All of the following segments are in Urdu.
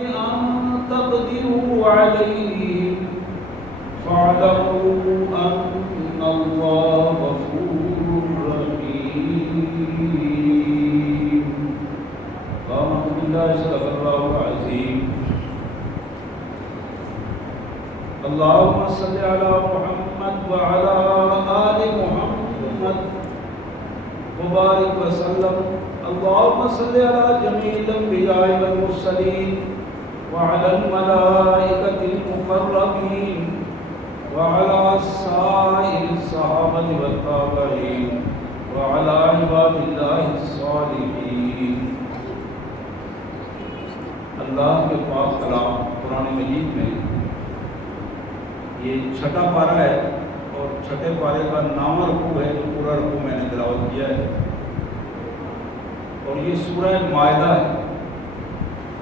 أن تقدروا عليهم فاعلموا أن الله غفور رحيم. آمنت بالله صدق الله العظيم. اللهم صل على محمد وعلى آل محمد وبارك وسلم. اللهم صل على جميع الأنبياء والمرسلين وعلى الملائكة المقربين وعلى سائر الصحابة والتابعين وعلى عباد الله الصالحين. اللہ کے پاک کلام قرآن مجید میں یہ چھٹا پارہ ہے اور چھٹے پارے کا نامہ رکوع ہے جو پورا رکوع میں نے تلاوت کیا ہے، اور یہ سورہ مائدہ ہے.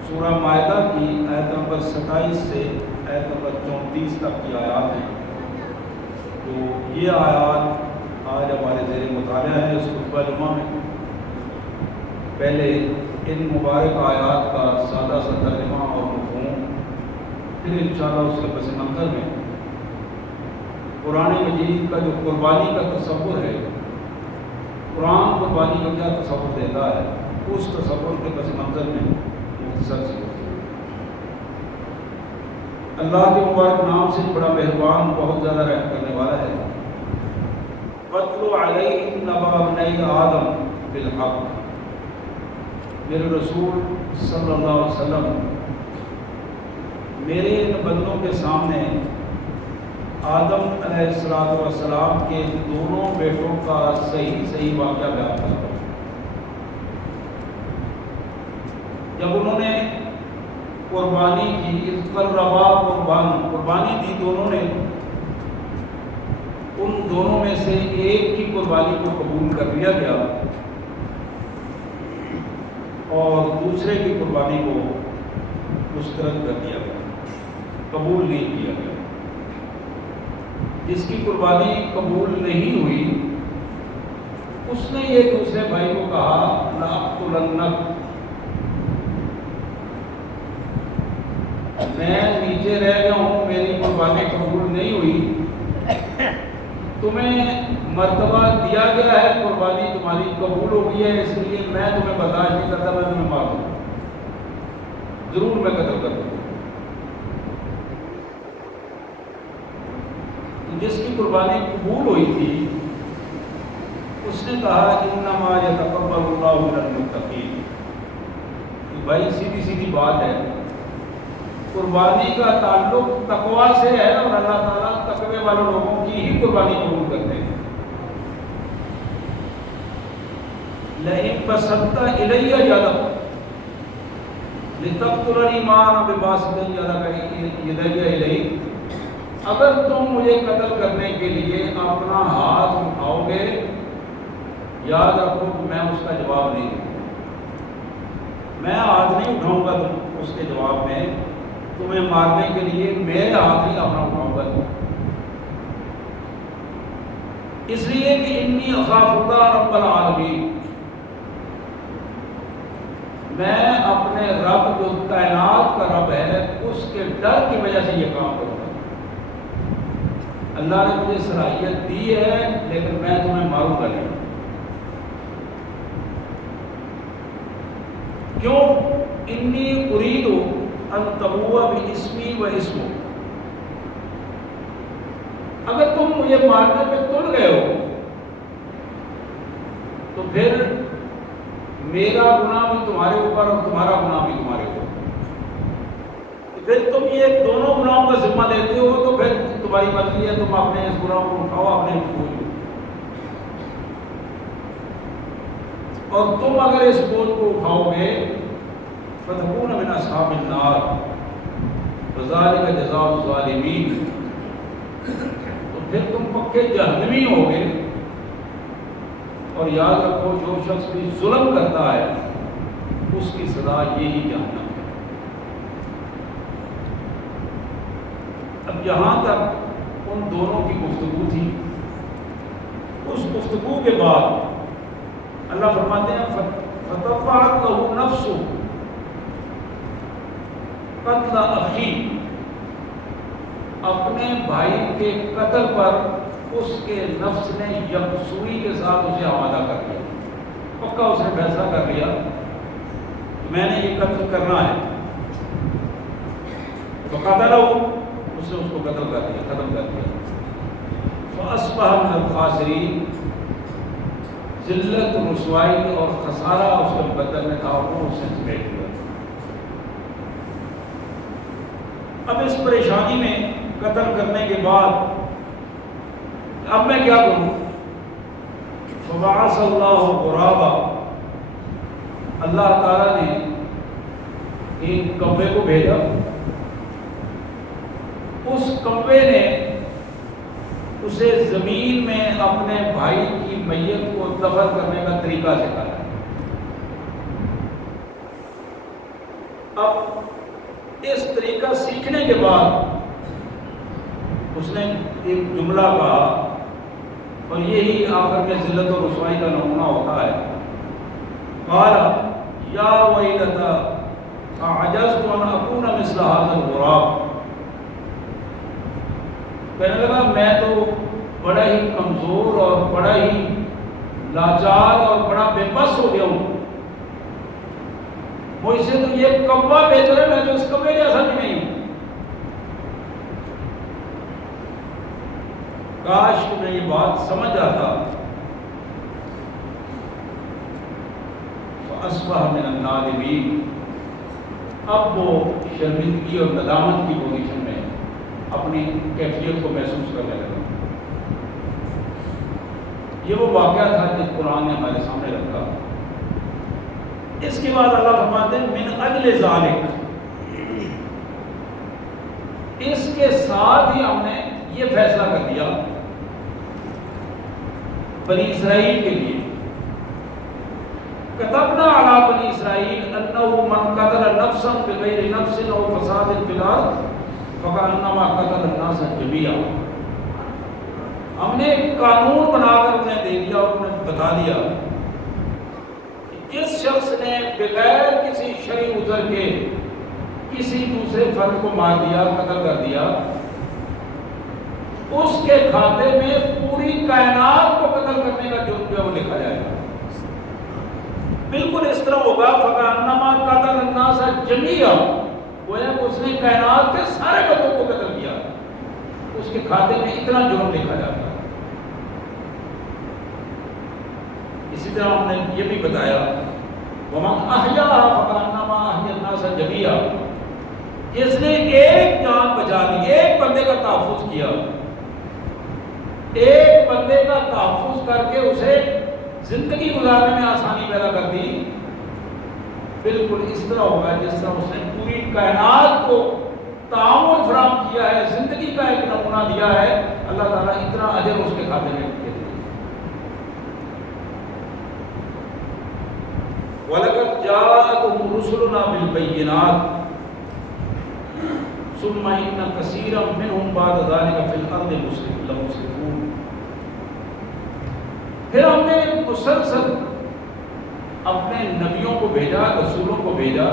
سورہ مائدہ کی آیت نمبر 27 سے آیت نمبر 34 تک کی آیات ہیں. تو یہ آیات آج ہمارے زیر مطالعہ ہے اس خطبہ جمعہ میں. پہلے ان مبارک آیات کا سادہ سا ترجمہ اور مفہوم، پھر انشاءاللہ اس کے پس منظر میں قرآن مجید کا جو قربانی کا تصور ہے، قرآن قربانی کا کیا تصور دیتا ہے، اس تصور کے پس منظر میں مختصر سی گفتگو. اللہ کے مبارک نام سے بڑا مہربان، بہت زیادہ رحم کرنے والا ہے. وَاتْلُ عَلَيْهِمْ نَبَأَ ابْنَيْ آدَمَ بِالْحَقِّ. میرے رسول صلی اللہ علیہ وسلم میرے ان بندوں کے سامنے آدم علیہ السلام کے دونوں بیٹوں کا صحیح واقعہ بیان کرتا ہوں. جب انہوں نے قربانی کی، اذ قربا قربانی دی دونوں نے، ان دونوں میں سے ایک کی قربانی کو قبول کر لیا گیا اور دوسرے کی قربانی کو مسترد کر دیا گیا، قبول نہیں کیا گیا. جس کی قربانی قبول نہیں ہوئی اس نے یہ دوسرے بھائی کو کہا لأقتلنک، میں نیچے رہ گیا ہوں، میری قربانی قبول نہیں ہوئی، تمہیں مرتبہ دیا گیا ہے، قربانی تمہاری قبول ہو گئی ہے، اس لیے میں تمہیں برداشت نہیں کرتا، میں تمہیں مار دوں، ضرور میں قتل کر دوں. جس کی قربانی قبول ہوئی تھی اس نے کہا انما یتقبل اللہ من المتقین. بھائی سیدھی بات ہے، قربانی کا تعلق تقوی سے ہے اور اللہ تعالیٰ تقوی والے لوگوں کی ہی قربانی قبول کرتے ہیں. لئن بسطت الی یدک لتقتلنی ما انا بباسط یدی الیک، اگر تم مجھے قتل کرنے کے لیے اپنا ہاتھ اٹھاؤ گے، یاد رکھو کہ میں اس کا جواب نہیں دوں گا. میں ہاتھ نہیں اٹھاؤں گا اس کے جواب میں، تمہیں مارنے کے لیے میرے ہاتھ ہی اپنا اٹھاؤں گا. اس لیے کہ انی اخاف اللہ رب العالمین، میں اپنے رب جو کائنات کا رب ہے اس کے ڈر کی وجہ سے یہ کام کروں گا. اللہ نے مجھے صلاحیت دی ہے لیکن میں تمہیں ماروں گا نہیں. کیوں؟ انی اريد ان تبوء باسمی و اسمک، اگر تم مجھے مارنے پہ تل گئے ہو تو پھر میرا گناہ بھی تمہارے اوپر اور تمہارا گناہ بھی تمہارے اوپر. پھر تم یہ دونوں گناہوں کا ذمہ لیتے ہو تو پھر تمہاری مرضی ہے، تم اپنے اس گناہ کو اٹھاؤ، اپنے بوجھ لو. اور تم اگر اس بوجھ کو اٹھاؤ گے فتکون من اصحاب النار وذلک جزاء الظالمین، تو پھر تم پکے جہنمی ہوگے. اور یاد رکھو جو شخص بھی ظلم کرتا ہے اس کی سزا یہی جہنم ہے. اب جہاں تک ان دونوں کی گفتگو تھی، اس گفتگو کے بعد اللہ فرماتے ہیں فَتَطَّبَعَتْ لَهُ نَفْسُهُ، قتل اخی، اپنے بھائی کے قتل پر اس کے نفس نے یکسوئی کے ساتھ اسے آمادہ کر دیا، پکا اس نے فیصلہ کر لیا میں نے یہ قتل کرنا ہے، تو قتل اس نے اس کو قتل کر دیا، ختم کر دیا۔ فاصبح من الخاسرین، ذلت، رسوائی اور خسارہ اس کے مقدر میں تھا اور وہ اس نے سمیٹ دیا۔ اب اس پریشانی میں قتل کرنے کے بعد اب میں کیا کروں؟ فبعث اللہ غرابا، اللہ تعالیٰ نے ایک کوے کو بھیجا، اس کوے نے اسے زمین میں اپنے بھائی کی میت کو دفن کرنے کا طریقہ سکھایا۔ اب اس طریقہ سیکھنے کے بعد اس نے ایک جملہ کہا، اور یہی آخر میں ذلت اور رسوائی کا نمونہ ہوتا ہے۔ قال یا ویلتا اعجزت ان اکون مثل هذا الغراب، کہنے لگا میں تو بڑا ہی کمزور اور بڑا ہی لاچار اور بڑا بے بس ہو گیا ہوں، مجھ سے تو یہ کوا بہتر ہے، میں تو اس کوے جیسا بھی نہیں ہوں۔ کاش کہ میں یہ بات سمجھ جاتا۔ فاصبح من النادمین، اب وہ شرمندگی اور ندامت کی پوزیشن میں اپنی کیفیت کو محسوس کرنے لگا۔ یہ وہ واقعہ تھا جس قرآن نے ہمارے سامنے رکھا۔ اس کے بعد اللہ فرماتے ہیں من اجل ذالک، اس کے ساتھ ہی ہم نے یہ فیصلہ کر دیا بنی اسرائیل کے لیے، كتبنا على بني اسرائیل انه من قتل نفسا بغیر نفس او فساد في الارض فكأنما قتل الناس جميعا، ہم نے ایک قانون بنا کر انہیں دے دیا اور انہیں بتا دیا کہ جس شخص نے بغیر کسی شرعی عذر کے کسی دوسرے فرد کو مار دیا، قتل کر دیا، اس کے کھاتے میں پوری کائنات کو قتل کرنے کا جرم جو ہے وہ لکھا جائے گا۔ بالکل اس طرح ہوگا فَكَأَنَّمَا قَتَلَ النَّاسَ جَمِيعًا، گویا کہ اس نے کائنات کے سارے بندوں کو قتل کیا، اس کے کھاتے میں اتنا جرم لکھا جاتا ہے۔ اسی طرح ہم نے یہ بھی بتایا وَمَنْ أَحْيَاهَا فَكَأَنَّمَا أَحْيَا النَّاسَ جَمِيعًا، جس نے ایک جان بچا لی، ایک بندے کا تحفظ کیا، ایک بندے کا تحفظ کر کے اسے زندگی گزارنے میں آسانی پیدا کر دی، بالکل اس طرح ہوگا جس طرح اس نے پوری کائنات کو تعاون فراہم کیا ہے، زندگی کا ایک نمونہ دیا ہے، اللہ تعالیٰ اتنا اجر اس کے کھاتے میں دے دے۔ وَلَقَدْ جَاءَتْهُمْ رُسُلُنَا بِالْبَيِّنَاتِ ثُمَّ إِنَّ كَثِيرًا مِّنْهُمْ بَعْدَ ذَلِكَ فِي الْأَرْضِ لَمُسْرِفُونَ، پھر ہم نے مسلسل اپنے نبیوں کو بھیجا، رسولوں کو بھیجا،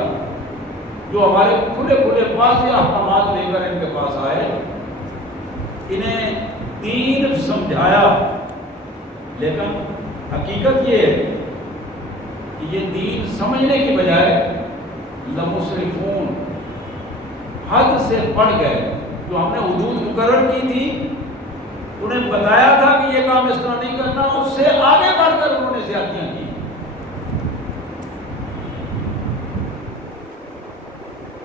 جو ہمارے کھلے کھلے واضح احکامات لے کر ان کے پاس آئے، انہیں دین سمجھایا، لیکن حقیقت یہ ہے کہ یہ دین سمجھنے کی بجائے لمسرفون، حد سے بڑھ گئے۔ جو ہم نے حدود مقرر کی تھی، انہیں بتایا تھا کہ یہ کام اس طرح نہیں کرنا، اس سے آگے بڑھ کر انہوں نے زیادتیاں کی۔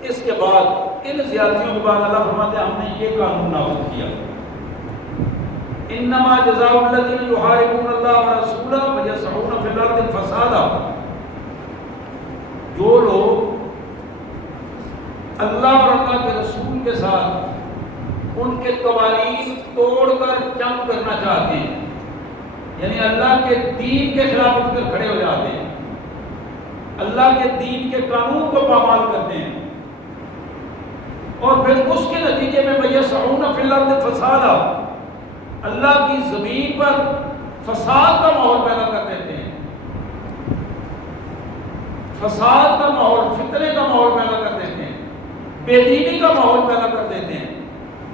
اس کے بعد ان زیادتیوں کے بعد اللہ فرماتے ہیں ہم نے یہ قانون نافذ کیا، انما جزاء الذین یحاربون اللہ ورسولہ ویسعون فی الارض فسادا، جو لوگ اللہ اور اللہ کے رسول کے ساتھ ان کے قوانین توڑ کر جنگ کرنا چاہتے ہیں، یعنی اللہ کے دین کے خلاف اٹھ کر کھڑے ہو جاتے ہیں، اللہ کے دین کے قانون کو پامال کرتے ہیں، اور پھر اس کے نتیجے میں وَيَسْعُونَ فِي الْأَرْضِ فَسَادًا، اللہ کی زمین پر فساد کا ماحول پیدا کر دیتے ہیں، فساد کا ماحول، فتنے کا ماحول پیدا کر دیتے ہیں، بے دینی کا ماحول پیدا کر دیتے ہیں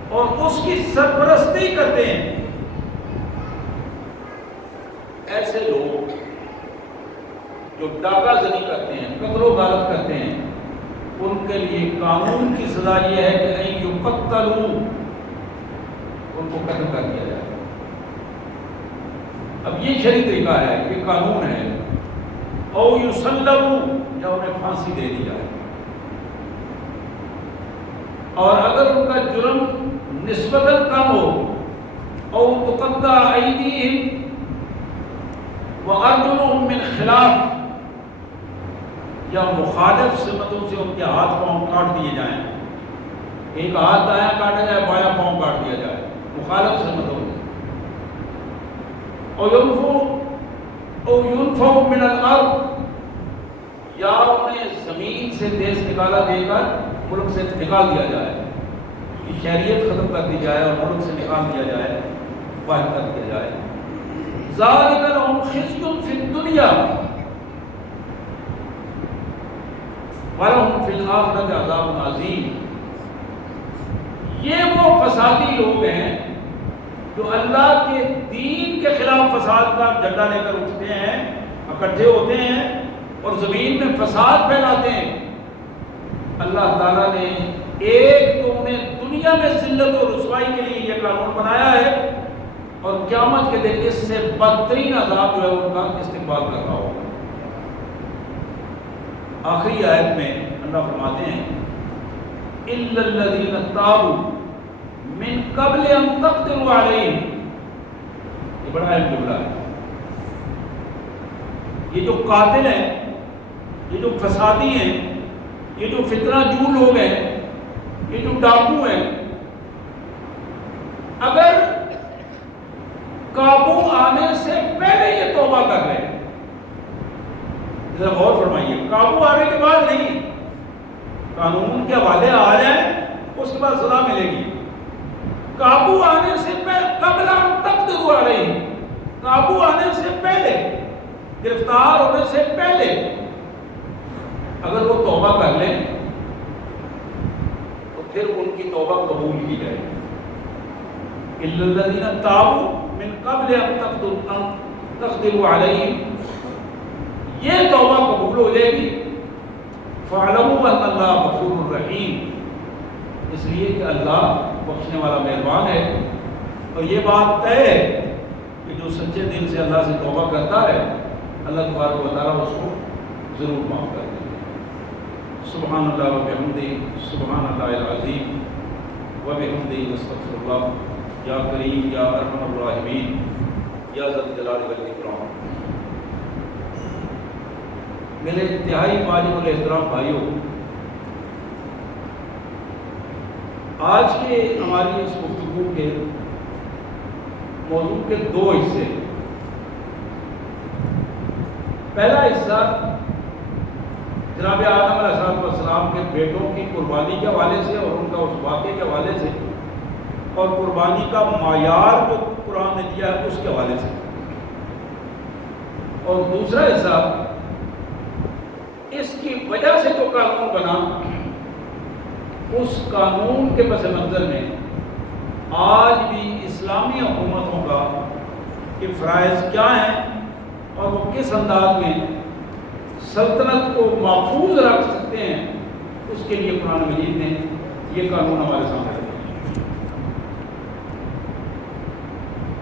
اور اس کی سرپرستی کرتے ہیں۔ ایسے لوگ جو ڈاکہ زنی کرتے ہیں، قتل و غارت کرتے ہیں، ان کے لیے قانون کی سزا یہ ہے کہ ان یقتلوا، ان کو قتل کر دیا جائے۔ اب یہ شرعی طریقہ ہے، یہ قانون ہے۔ او یصلبوا، یا انہیں پھانسی دے دی جائے۔ اور اگر ان کا جرم نسبتاً کم ہو، او تقطع ایدیہم وارجلہم من خلاف، یا مخالف سمتوں سے ان کے ہاتھ پاؤں کاٹ دیے جائیں، ایک ہاتھ دایاں کاٹا جائے، بایاں پاؤں کاٹ دیا جائے، مخالف سمتوں سے۔ او ینفوا من الارض، یا انہیں زمین سے دیس نکالا دے کر ملک سے نکال دیا جائے، کہ شریعت ختم کر دی جائے اور ملک سے نکال دیا جائے، باہر کر دیا جائے۔ ذالک لہم خزی فی الدنیا وَلَهُمْ فِي الْآخِرَةِ عَذَابٌ عَظِيمٌ۔ یہ وہ فسادی لوگ ہیں جو اللہ کے دین کے خلاف فساد کا جھنڈا لے کر اٹھتے ہیں، اکٹھے ہوتے ہیں اور زمین میں فساد پھیلاتے ہیں۔ اللہ تعالیٰ نے ایک تو انہیں دنیا میں ذلت اور رسوائی کے لیے یہ قانون بنایا ہے، اور قیامت کے دن اس سے بدترین عذاب جو ہے ان کا استقبال کر رہا ہوگا۔ آخری آیت میں اللہ فرماتے ہیں اِلَّا الَّذِينَ تَابُوا مِن قَبْلِ أَن تَقْدِرُوا عَلَيْهِمْ۔ یہ بڑا اہم جملہ ہے۔ یہ جو قاتل ہیں، یہ جو فسادی ہیں، یہ جو فتنہ جو لوگ ہیں، یہ جو ڈاکو ہیں، اگر قابو آنے سے پہلے یہ توبہ کر رہے ہیں، ذرا غور فرمائیے، قابو آنے کے بعد نہیں، قانون کے حوالے آ جائیں اس کے بعد سزا ملے گی۔ قابو آنے سے پہلے، قبل ان تقدروا علیہم، قابو آنے سے پہلے، گرفتار ہونے سے پہلے اگر وہ توبہ کر لیں تو پھر ان کی توبہ قبول کی جائے گی۔ اِلَّا الَّذِينَ تَابُوا مِن قَبْلِ أَن تَقْدِرُوا عَلَيْهِمْ، یہ توبہ قبول ہو جائے گی۔ فَاعْلَمُوا أَنَّ اللَّهَ غَفُورٌ رَحِيمٌ، اس لیے کہ اللہ بخشنے والا مہربان ہے، اور یہ بات طے ہے کہ جو سچے دل سے اللہ سے توبہ کرتا ہے اللہ تبارک و تعالیٰ اس کو ضرور معاف کر دے گا۔ سبحان اللہ و بحمدہ، سبحان اللہ العظیم و بحمدہ، استغفر اللہ۔ یا کریم یا ارحم الراحمین یا ذی الجلال والاکرام۔ میرے انتہائی واجب الاحترام بھائیوں، آج کے ہماری اس گفتگو کے موضوع کے دو حصے۔ پہلا حصہ جناب آدم علیہ السلام کے بیٹوں کی قربانی کے حوالے سے اور ان کا اس واقعے کے حوالے سے، اور قربانی کا معیار جو قرآن نے دیا ہے اس کے حوالے سے، اور دوسرا حصہ اس کی وجہ سے جو قانون بنا، اس قانون کے پس منظر میں آج بھی اسلامی حکومتوں کا کہ فرائض کیا ہیں اور وہ کس انداز میں سلطنت کو محفوظ رکھ سکتے ہیں، اس کے لیے قرآن مجید نے یہ قانون ہمارے سامنے رکھا۔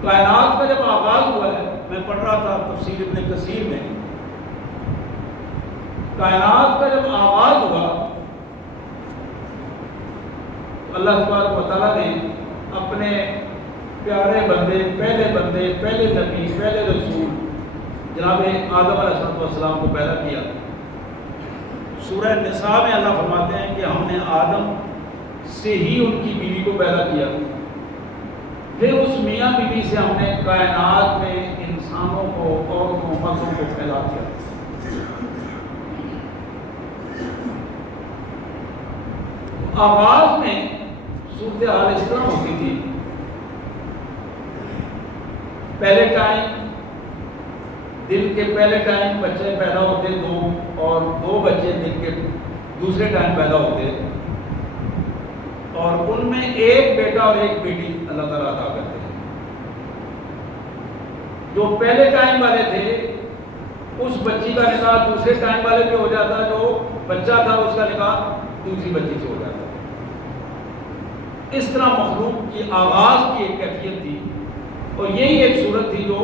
کائنات کا جب آغاز ہوا ہے، میں پڑھ رہا تھا تفسیر ابن کثیر میں، کائنات کا جب آغاز ہوا تو اللہ تبارک و تعالیٰ نے اپنے پیارے بندے، پہلے نبی، پہلے رسول جناب آدم علیہ السلام کو پیدا کیا۔ سورہ نساء میں اللہ فرماتے ہیں کہ ہم نے آدم سے ہی ان کی بیوی کو پیدا کیا، پھر اس میاں بیوی سے ہم نے کائنات میں انسانوں کو، عورتوں، مردوں کو پھیلا دیا۔ آغاز میں صورتحال اس طرح ہوتی تھی، پہلے ٹائم، دن کے پہلے ٹائم بچے پیدا ہوتے دو، اور دو بچے دن کے دوسرے ٹائم پیدا ہوتے، ان میں ایک بیٹا اور ایک بیٹی اللہ تعالیٰ عطا کرتے ہیں. جو پہلے ٹائم والے تھے اس بچی کا نکاح دوسرے ٹائم والے پہ ہو جاتا، جو بچہ تھا اس کا نکاح دوسری بچی سے ہو جاتا. اس طرح مخلوق کی آغاز کی ایک کیفیت تھی، اور یہی ایک صورت تھی جو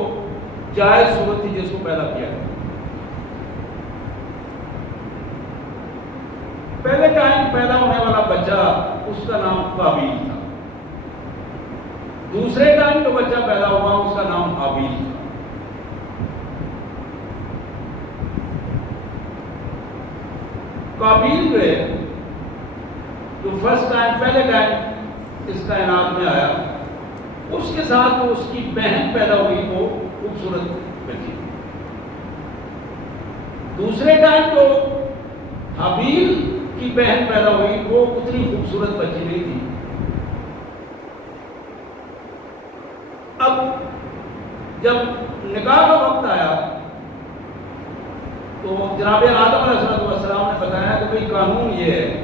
جائز صورت تھی جس کو پیدا کیا گیا. پہلے ٹائم پیدا ہونے والا بچہ اس کا نام قابیل تھا، دوسرے ٹائم جو بچہ پیدا ہوا اس کا نام حابیل تھا. قابیل جو فرسٹ ٹائم پہلے ٹائم اس کائنات میں آیا، اس کے ساتھ وہ اس کی بہن پیدا ہوئی، وہ خوبصورت بچی. دوسرے ٹائم جو حابیل کی بہن پیدا ہوئی وہ اتنی خوبصورت بچی نہیں تھی. اب جب نکاح کا وقت آیا تو جناب آدم علیہ السلام نے بتایا کہ بھئی قانون یہ ہے،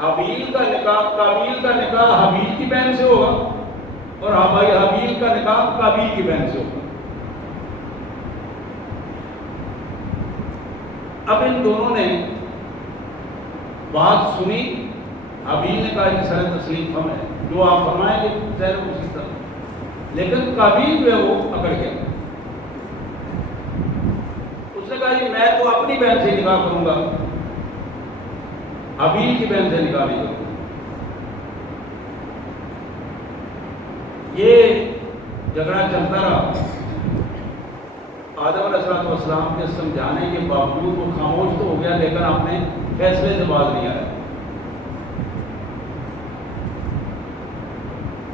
حابیل کا نکاح قابیل کا نکاح حابیل کی بہن سے ہوگا اور حابیل کا نکاح قابیل کی بہن سے ہوگا. اب ان دونوں نے بات سنی. حابیل نے کہا کہ سر تسلیم ہم ہے، جو آپ فرمائیں گے ظاہر اسی طرح. لیکن قابیل جو ہے وہ اکڑ گیا. اس نے کہا کہ میں تو اپنی بہن سے نکاح کروں گا، حابیل کی بہن سے نکاح نہیں کروں گا. یہ جھگڑا چلتا رہا. آدم علیہ السلام کے سمجھانے کے باوجود وہ خاموش تو ہو گیا، لیکن اپنے فیصلے سے باز نہیں آیا.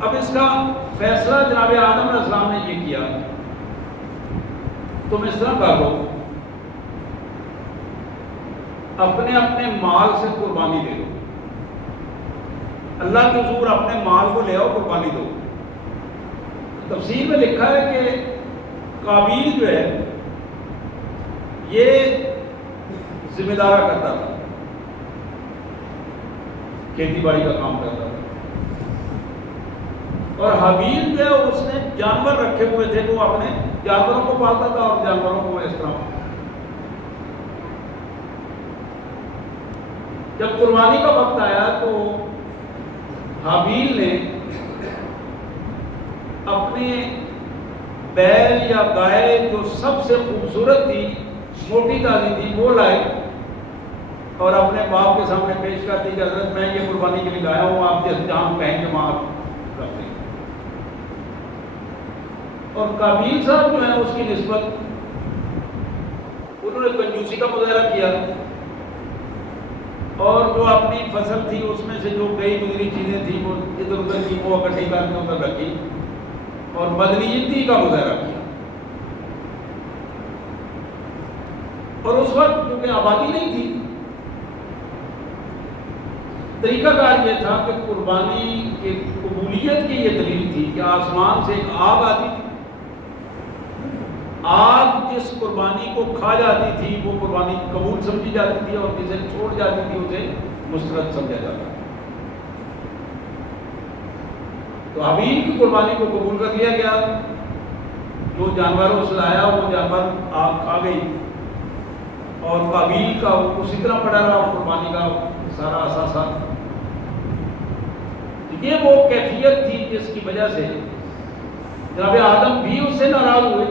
اب اس کا فیصلہ جناب آدم علیہ السلام نے یہ کیا، تم اس طرح کر لو، اپنے اپنے مال سے قربانی دے دو. اللہ کے حضور اپنے مال کو لے آؤ، قربانی دو. تفسیر میں لکھا ہے کہ قابیل جو ہے یہ ذمہ دارا کرتا تھا، کھیتی باڑی کا کام کرتا تھا، اور حابیل جو ہے اس نے جانور رکھے ہوئے تھے، وہ اپنے جانوروں کو پالتا تھا اور جانوروں کو اس طرح. جب قربانی کا وقت آیا تو حابیل نے اپنے بیل یا گائے جو سب سے خوبصورت تھی، موٹی تازی تھی، وہ لائے اور اپنے باپ کے سامنے پیش کرتی کہ حضرت میں یہ قربانی کے لیے لایا ہوں، آپ جس جہاں کہیں گے وہاں رکھ دیں. اور قابیل صاحب جو ہے اس کی نسبت انہوں نے کنجوسی کا مظاہرہ کیا، اور جو اپنی فصل تھی اس میں سے جو گئی گزری چیزیں تھیں وہ ادھر ادھر کی وہ اکٹھی کر کے ادھر رکھی اور بدنیتی کا مظاہرہ کیا. اور اس وقت کیونکہ آبادی نہیں تھی، طریقہ کار یہ تھا کہ قربانی کی قبولیت کی یہ دلیل تھی کہ آسمان سے ایک آگ آتی تھی، آگ جس قربانی کو کھا جاتی تھی وہ قربانی قبول سمجھی جاتی تھی، اور جسے چھوڑ جاتی تھی اسے مسترد سمجھا جاتا تھا. تو حابیل کی قربانی کو قبول کر لیا گیا. جو جانوروں سے لایا وہ جانور آگ کھا گئی، اور قابیل کا اسی طرح پڑا رہا قربانی کا سارا اثاثہ. یہ وہ کیفیت تھی جس کی وجہ سے جناب آدم بھی اس سے ناراض ہوئے،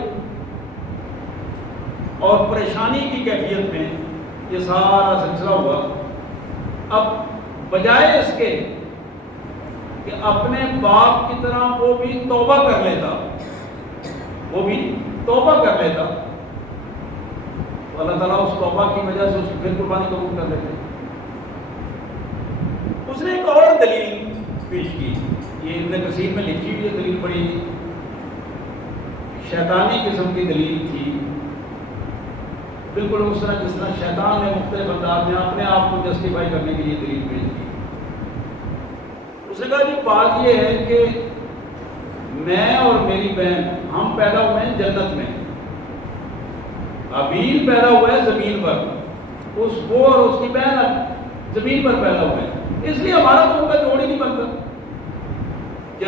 اور پریشانی کی کیفیت میں یہ سارا سلسلہ ہوا. اب بجائے اس کے کہ اپنے باپ کی طرح وہ بھی توبہ کر لیتا، تو اللہ تعالیٰ اس توبہ کی وجہ سے اس کی پھر قربانی قبول کر لیتے. اس نے ایک اور دلیل پیش کی، یہ ابن کثیر میں لکھی ہوئی یہ دلیل بڑی شیطانی قسم کی دلیل تھی، بالکل اس طرح جس طرح شیطان نے مختلف انداز میں اپنے آپ کو جسٹیفائی کرنے کے لیے دلیل پیش کی. اس نے کہا جی بات یہ ہے کہ میں اور میری بہن ہم پیدا ہوئے ہیں جنت میں، حابیل پیدا ہوا ہے زمین پر، وہ اور اس کی بہن زمین پر پیدا ہوئے ہیں، اس لیے ہمارا تو ان کا جوڑ ہی نہیں بنتا.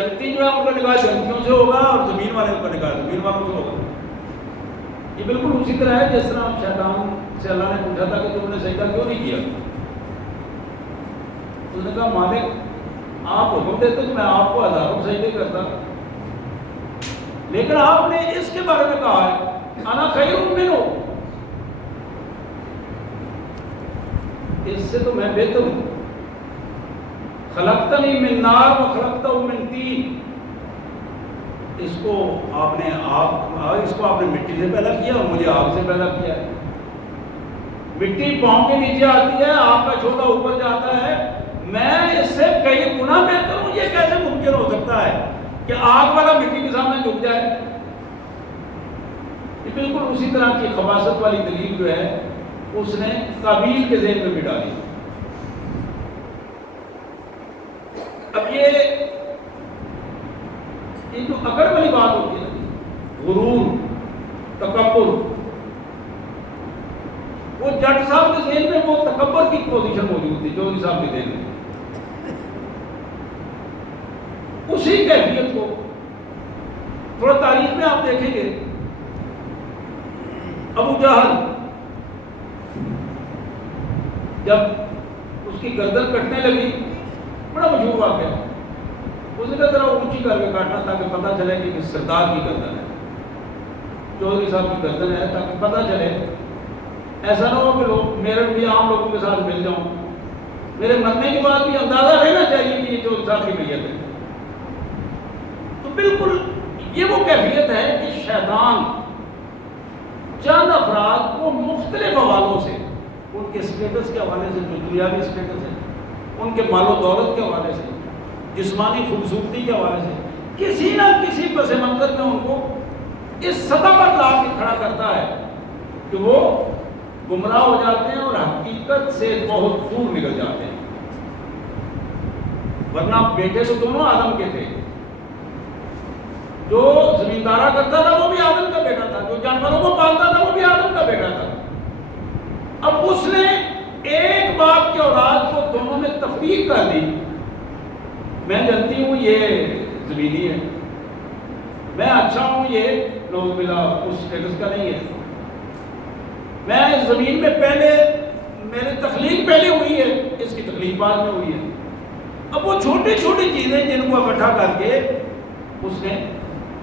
جنتی جو ہے ان کا نکاح جنتیوں سے ہوگا اور زمین والے کا نکاح زمین والوں سے ہوگا. یہ بالکل اسی طرح ہے جس طرح شیطان سے اللہ نے پوچھا تھا کہ تم نے سجدہ کیوں نہیں کیا؟ اس نے کہا مالک آپ حکم دیتے تو میں آپ کو ہزاروں سجدے کرتا، لیکن آپ نے اس کے بارے میں کہا ہے انا خیر منہ، اس سے تو میں بہتر ہوں. خلقتنی من نار و خلقتہ من طین، اس کو آپ نے مٹی سے پیدا کیا اور مجھے آگ سے پیدا کیا ہے. مٹی پاؤں کے نیچے آتی ہے، آگ کا چھوٹا اوپر جاتا ہے، میں اس سے کئی گنا بہتر ہوں. یہ کیسے ممکن ہو سکتا ہے کہ آگ والا مٹی کے سامنے جھک جائے؟ یہ بالکل اسی طرح کی خباثت والی دلیل جو ہے اس نے قابیل کے ذہن میں بھی ڈالی. اب یہ جو اکڑ والی بات ہوتی ہے، غرور، تکبر، وہ جٹ صاحب کے ذہن میں وہ تکبر کی پوزیشن موجود تھی چودھری صاحب کے ذہن میں. اسی کیفیت کو تھوڑا تاریخ میں آپ دیکھیں گے. ابو جہل جب اس کی گردن کٹنے لگی، بڑا مشہور واقعہ ہے، اس نے کہا ذرا اونچی کر کے کاٹنا تاکہ پتہ چلے کہ کس سردار کی گردن ہے، چودھری صاحب کی گردن ہے، تاکہ پتہ چلے. ایسا نہ ہو کہ لوگ میرے بھی عام لوگوں کے ساتھ مل جاؤں، میرے مرنے کے بعد بھی اندازہ رہنا چاہیے کہ یہ چودھری صاحب کی میت ہے. تو بالکل یہ وہ کیفیت ہے کہ شیطان چند افراد کو مختلف حوالوں سے، ان کے اسٹیٹس کے حوالے سے جو دنیاوی اسٹیٹس ہے، ان کے مال و دولت کے حوالے سے، جسمانی خوبصورتی کے حوالے سے، کسی نہ کسی پس منظر میں ان کو اس سطح پر لا کے کھڑا کرتا ہے کہ وہ گمراہ ہو جاتے ہیں اور حقیقت سے بہت دور نکل جاتے ہیں. ورنہ بیٹے تو دونوں آدم کے تھے. جو زمیندارہ کرتا تھا وہ بھی آدم کا بیٹا تھا، جو جانوروں کو پالتا تھا وہ بھی آدم کا بیٹا تھا. اب اس نے ایک باپ کے اولاد کو دونوں میں تفریق کر دی. میں جانتی ہوں یہ زمینی ہے، میں اچھا ہوں، یہ لوگ ملا اس اسٹیٹس کا نہیں ہے. میں اس زمین میں پہلے، میری تخلیق پہلے ہوئی ہے، اس کی تخلیق بعد میں ہوئی ہے. اب وہ چھوٹی چھوٹی چیزیں جن کو اکٹھا کر کے اس نے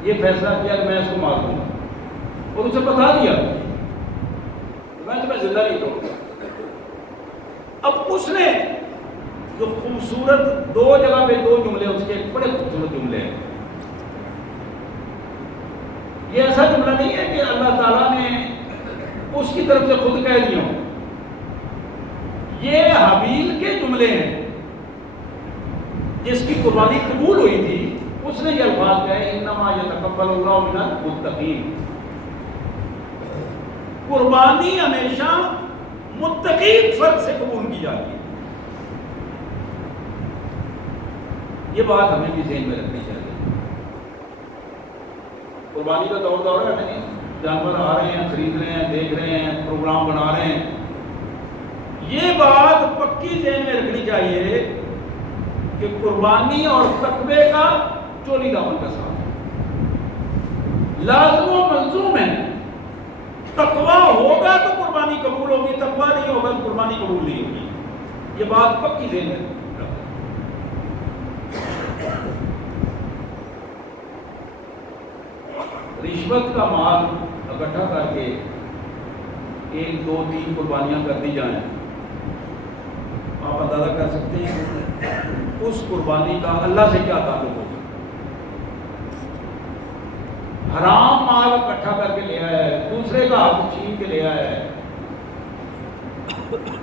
یہ فیصلہ کیا کہ میں اس کو مار دوں گا، اور اسے بتا دیا میں تمہیں زندہ نہیں کروں گا. اب اس نے جو خوبصورت دو جگہ پہ دو جملے، اس کے بڑے خوبصورت جملے ہیں. یہ ایسا جملہ نہیں ہے کہ اللہ تعالیٰ نے اس کی طرف سے خود کہہ دیا ہوں، یہ حابیل کے جملے ہیں جس کی قربانی قبول ہوئی تھی. اس نے یہ الفاظ کہے انما یتقبل اللہ من المتقین، قربانی ہمیشہ متقین فرد سے قبول کی جاتی ہے. یہ بات ہمیں بھی ذہن میں رکھنی چاہیے. قربانی کا دور ہے، ہمیں جانور آ رہے ہیں، خرید رہے ہیں، دیکھ رہے ہیں، پروگرام بنا رہے ہیں. یہ بات پکی ذہن میں رکھنی چاہیے کہ قربانی اور تقوی کا چولی دامن کا ساتھ لازم و ملزوم ہے. تقوی ہوگا تو قربانی قبول ہوگی، تقوی نہیں ہوگا تو قربانی قبول نہیں ہوگی. یہ بات پکی ذہن میں. رشوت کا مال اکٹھا کر کے 1 2 3 قربانیاں کر دی جائیں، آپ اندازہ کر سکتے ہیں اس قربانی کا اللہ سے کیا تعلق ہوگا. حرام مال اکٹھا کر کے لے آیا ہے، دوسرے کا حق چھین کے لے آیا ہے،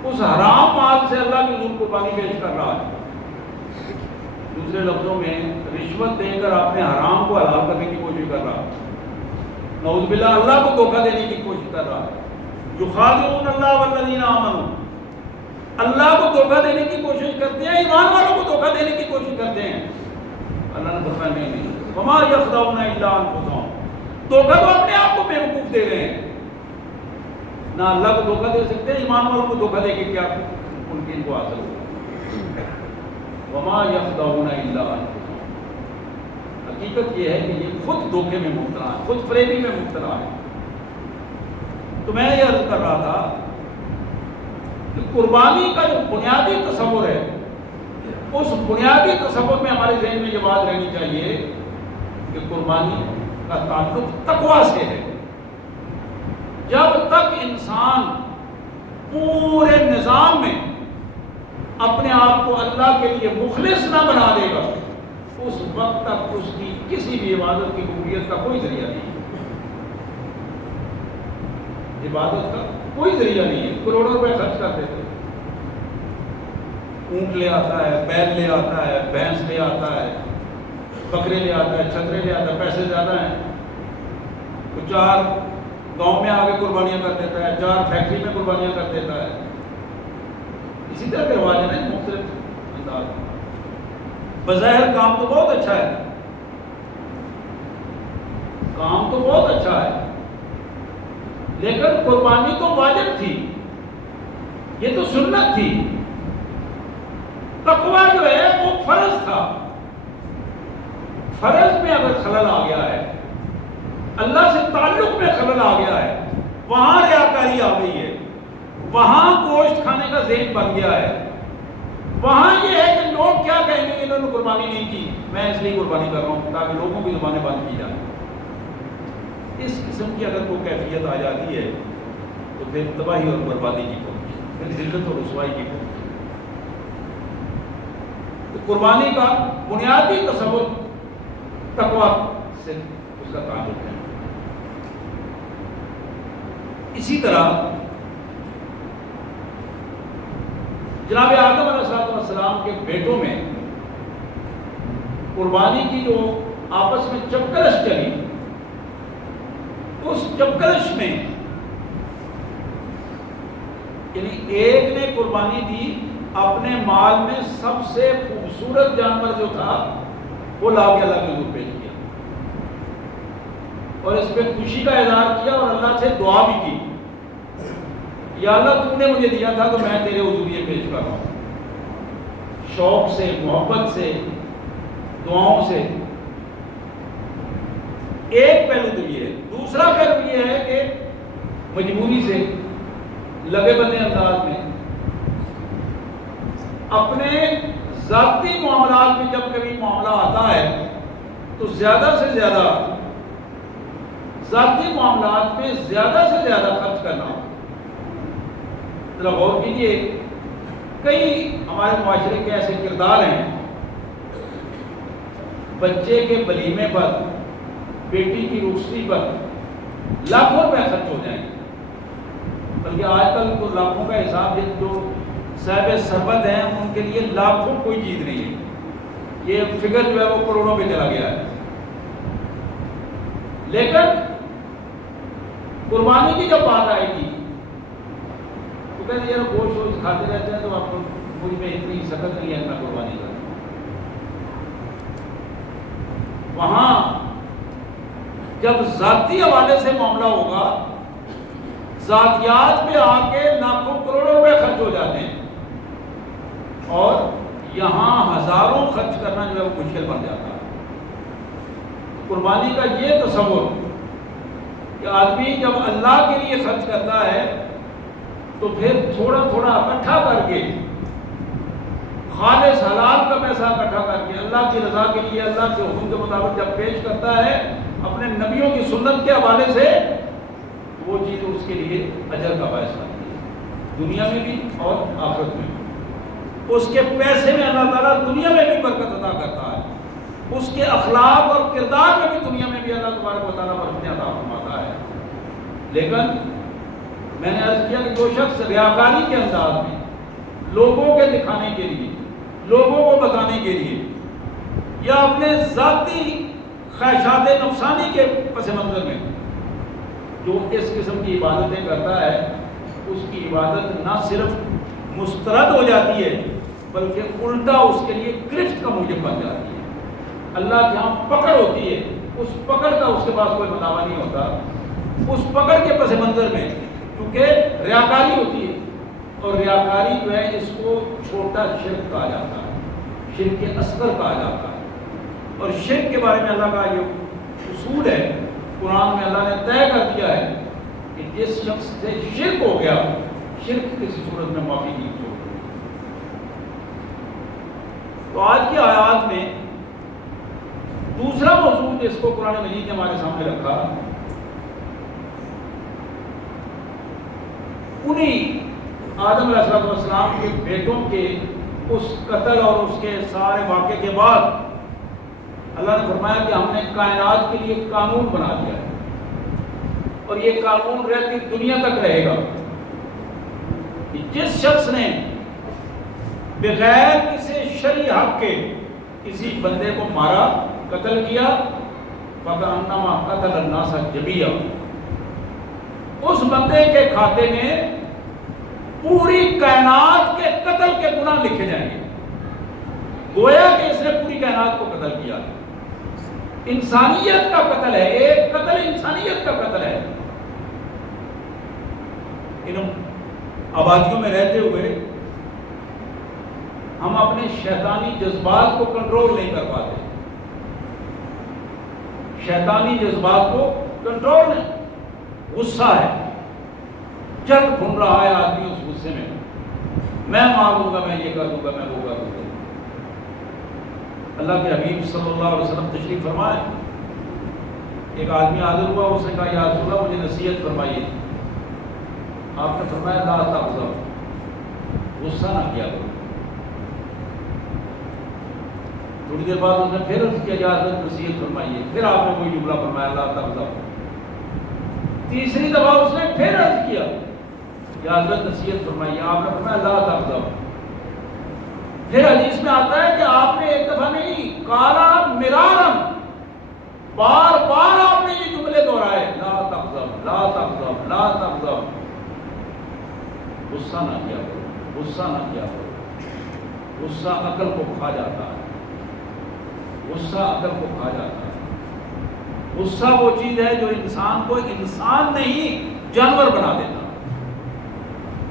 اس حرام مال سے اللہ کی حضور قربانی پیش کر رہا ہے. دوسرے لفظوں میں رشوت دے کر آپ نے حرام کو حلال کرنے کی کوشش کر رہا ہے. نعوذ باللہ اللہ کو دھوکہ دینے کی کوشش کر رہا ہے. یخادعون اللہ والذین آمنوا، اللہ کو دھوکہ دینے کی کوشش کرتے ہیں، ایمان والوں کو دھوکہ دینے کی کوشش کرتے ہیں. اللہ نے فرمایا نہیں، وما یخدعون الا انفسهم، دھوکہ تو اپنے آپ کو بیوقوف دے رہے ہیں. نہ اللہ کو دھوکہ دے سکتے ہیں، ایمان والوں کو دھوکہ دے کے کیا ان کو حاصل ہوگا. وما یخدعون الا انفسهم، حقیقت یہ ہے کہ یہ خود دھوکے میں مبتلا ہے، خود فریبی میں مبتلا ہے۔ تو میں یہ عرض کر رہا تھا کہ قربانی کا جو بنیادی تصور ہے، اس بنیادی تصور میں ہمارے ذہن میں یہ بات رہنی چاہیے کہ قربانی کا تعلق تقویٰ سے ہے۔ جب تک انسان پورے نظام میں اپنے آپ کو اللہ کے لیے مخلص نہ بنا دے گا، اس وقت تک اس کی کسی بھی عبادت کی قبولیت کا کوئی ذریعہ نہیں ہے۔ عبادت کا کوئی ذریعہ نہیں ہے۔ کروڑوں روپے خرچ کر دیتے، اونٹ لے آتا ہے، بیل لے آتا ہے، بھینس لے آتا ہے، بکرے لے آتا ہے، چھترے لے آتا ہے، پیسے زیادہ ہیں تو 4 گاؤں میں آگے قربانیاں کر دیتا ہے، 4 فیکٹری میں قربانیاں کر دیتا ہے۔ اسی طرح کے رواج ہیں مختلف انداز۔ بظاہر کام تو بہت اچھا ہے، کام تو بہت اچھا ہے، لیکن قربانی تو واجب تھی، یہ تو سنت تھی۔ تقویٰ جو ہے وہ فرض تھا۔ فرض میں اگر خلل آ گیا ہے، اللہ سے تعلق میں خلل آ گیا ہے، وہاں ریاکاری آ گئی ہے، وہاں گوشت کھانے کا ذہن بن گیا ہے، وہاں یہ ہے کہ لوگ کیا کہیں گے، انہوں نے قربانی نہیں کی، میں اس لیے قربانی کر رہا ہوں تاکہ لوگوں کی زبانیں بند کی جائیں۔ اس قسم کی اگر کوئی کیفیت آ جاتی ہے تو پھر تباہی اور بربادی کی پہنچ، پھر ذلت اور رسوائی کی پہنچ۔ تو قربانی کا بنیادی تصور تقویٰ سے اس کا تعلق ہے۔ اسی طرح جناب آدم علیہ السلام کے بیٹوں میں قربانی کی جو آپس میں چپکلش چلی، اس چپکلش میں یعنی ایک نے قربانی دی، اپنے مال میں سب سے خوبصورت جانور جو تھا وہ لا کے اللہ کے حضور پیش کیا اور اس پہ خوشی کا اظہار کیا اور اللہ سے دعا بھی کی، یا اللہ تو نے مجھے دیا تھا تو میں تیرے حضور یہ پیش کر رہا ہوں، شوق سے، محبت سے، دعاؤں سے۔ ایک پہلو تو یہ ہے۔ دوسرا پہلو یہ ہے کہ مجبوری سے، لگے بندے انداز میں، اپنے ذاتی معاملات میں جب کبھی معاملہ آتا ہے تو زیادہ سے زیادہ ذاتی معاملات میں زیادہ سے زیادہ خرچ کرنا۔ ذرا غور کیجیے، کئی ہمارے معاشرے کے ایسے کردار ہیں، بچے کے ولیمے پر، بیٹی کی رخصتی پر لاکھوں روپے خرچ ہو جائیں گے، بلکہ آج کل تو لاکھوں کا حساب جو صاحب ثروت ہیں ان کے لیے لاکھوں کوئی چیز نہیں ہے، یہ فگر جو ہے وہ کروڑوں پہ چلا گیا ہے۔ لیکن قربانی کی جب بات آئے گی تو کہتے ہیں گوشت ووشت کھاتے رہتے ہیں تو آپ کو مجھ میں اتنی سخت نہیں ہے اتنا قربانی کرنا۔ وہاں جب ذاتی حوالے سے معاملہ ہوگا، ذاتیات پہ آ کے لاکھوں کروڑوں روپے خرچ ہو جاتے ہیں اور یہاں ہزاروں خرچ کرنا جو ہے وہ مشکل بن جاتا ہے۔ قربانی کا یہ تصور کہ آدمی جب اللہ کے لیے خرچ کرتا ہے تو پھر تھوڑا تھوڑا اکٹھا کر کے، خالص حلال کا پیسہ اکٹھا کر کے اللہ کی رضا کے لیے، اللہ کے حکم کے مطابق جب پیش کرتا ہے اپنے نبیوں کی سنت کے حوالے سے، وہ چیز اس کے لیے اجر کا باعث بنتی ہے، دنیا میں بھی اور آخرت میں بھی۔ اس کے پیسے میں اللہ تعالیٰ دنیا میں بھی برکت عطا کرتا ہے، اس کے اخلاق اور کردار میں بھی دنیا میں بھی اللہ تبارک و تعالیٰ برکتیں عطا فرماتا ہے۔ لیکن میں نے عرض کیا کہ جو شخص ریاکاری کے انداز میں، لوگوں کے دکھانے کے لیے، لوگوں کو بتانے کے لیے، یا اپنے ذاتی خواہشات نفسانی کے پس منظر میں جو اس قسم کی عبادتیں کرتا ہے، اس کی عبادت نہ صرف مسترد ہو جاتی ہے بلکہ الٹا اس کے لیے گرفت کا موجب بن جاتی ہے۔ اللہ جہاں پکڑ ہوتی ہے اس پکڑ کا اس کے پاس کوئی مداوع نہیں ہوتا، اس پکڑ کے پس منظر میں کیونکہ ریاکاری ہوتی ہے، اور ریاکاری جو ہے اس کو چھوٹا شرک کہا جاتا ہے، شرک اصغر کہا جاتا ہے۔ اور شرک کے بارے میں اللہ کا یہ اصول ہے، قرآن میں اللہ نے طے کر دیا ہے کہ جس شخص سے شرک ہو گیا، شرک کسی صورت میں معافی کی ضرورت نہیں۔ تو آج کی آیات میں دوسرا موضوع جس کو قرآن مجید نے ہمارے سامنے رکھا، انہی آدم علیہ السلام کے بیٹوں کے اس قتل اور اس کے سارے واقعے کے بعد اللہ نے فرمایا کہ ہم نے کائنات کے لیے قانون بنا دیا ہے، اور یہ قانون رہتی دنیا تک رہے گا کہ جس شخص نے بغیر کسی شرعی حق کے کسی بندے کو مارا، قتل کیا، فَكَأَنَّمَا قَتَلَ النَّاسَ جَمِيعًا، اس بندے کے کھاتے میں پوری کائنات کے قتل کے گناہ لکھے جائیں گے، گویا کہ اس نے پوری کائنات کو قتل کیا، انسانیت کا قتل ہے، ایک قتل انسانیت کا قتل ہے۔ ان آبادیوں میں رہتے ہوئے ہم اپنے شیطانی جذبات کو کنٹرول نہیں کر پاتے، شیطانی جذبات کو کنٹرول نہیں، غصہ ہے، چل پھن رہا ہے آدمی اس غصے میں مار دوں گا، میں یہ کر دوں گا، میں وہ کر دوں گا۔ اللہ کے حبیب صلی اللہ علیہ وسلم تشریف فرمائے، ایک آدمی حاضر ہوا، اس نے کہا یا رسول اللہ مجھے نصیحت فرمائیے۔ آپ نے فرمایا لا تغضب، غصہ نہ کیا کرو۔ تھوڑی دیر بعد اس نے پھر اس کی اجازت نصیحت فرمائیے، پھر آپ نے کوئی جملہ فرمایا لا تغضب۔ تیسری دفعہ اس نے پھر عرض کیا یا حضرت نصیحت فرمائیے، آپ نے فرمایا لا تغضب۔ پھر حدیث میں آتا ہے کہ آپ نے ایک دفعہ نہیں، قالا مرارن، بار بار آپ نے یہ جملے دہرائے، لا تغضب لا تغضب لا تغضب، غصہ نہ کیا کرو، غصہ نہ کیا کرو۔ غصہ عقل کو کھا جاتا ہے، غصہ عقل کو کھا جاتا ہے۔ غصہ وہ چیز ہے جو انسان کو انسان نہیں جانور بنا دیتا،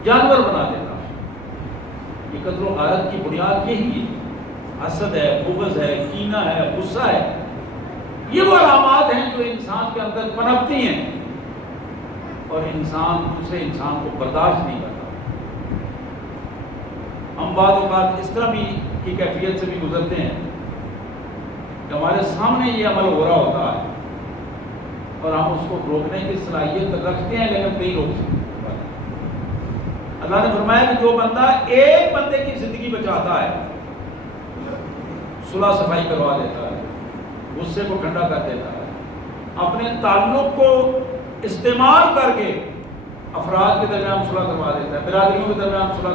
جانور بنا دیتا۔ یہ قتل و غارت کی بنیاد یہی ہے، حسد ہے، بغض ہے، کینہ ہے، غصہ ہے، یہ وہ علامات ہیں جو انسان کے اندر پنپتی ہیں اور انسان دوسرے انسان کو برداشت نہیں کرتا۔ ہم بعض اوقات اس طرح بھی کی کیفیت سے بھی گزرتے ہیں کہ ہمارے سامنے یہ عمل ہو رہا ہوتا ہے اور ہم اس کو روکنے کی صلاحیت رکھتے ہیں لیکن نہیں روک سکتے۔ اللہ نے فرمایا کہ جو بندہ ایک بندے کی زندگی بچاتا ہے، صلح صفائی کروا دیتا ہے، غصے کو ٹھنڈا کر دیتا ہے، اپنے تعلق کو استعمال کر کے افراد کے درمیان صلح کروا دیتا ہے، برادریوں کے درمیان صلح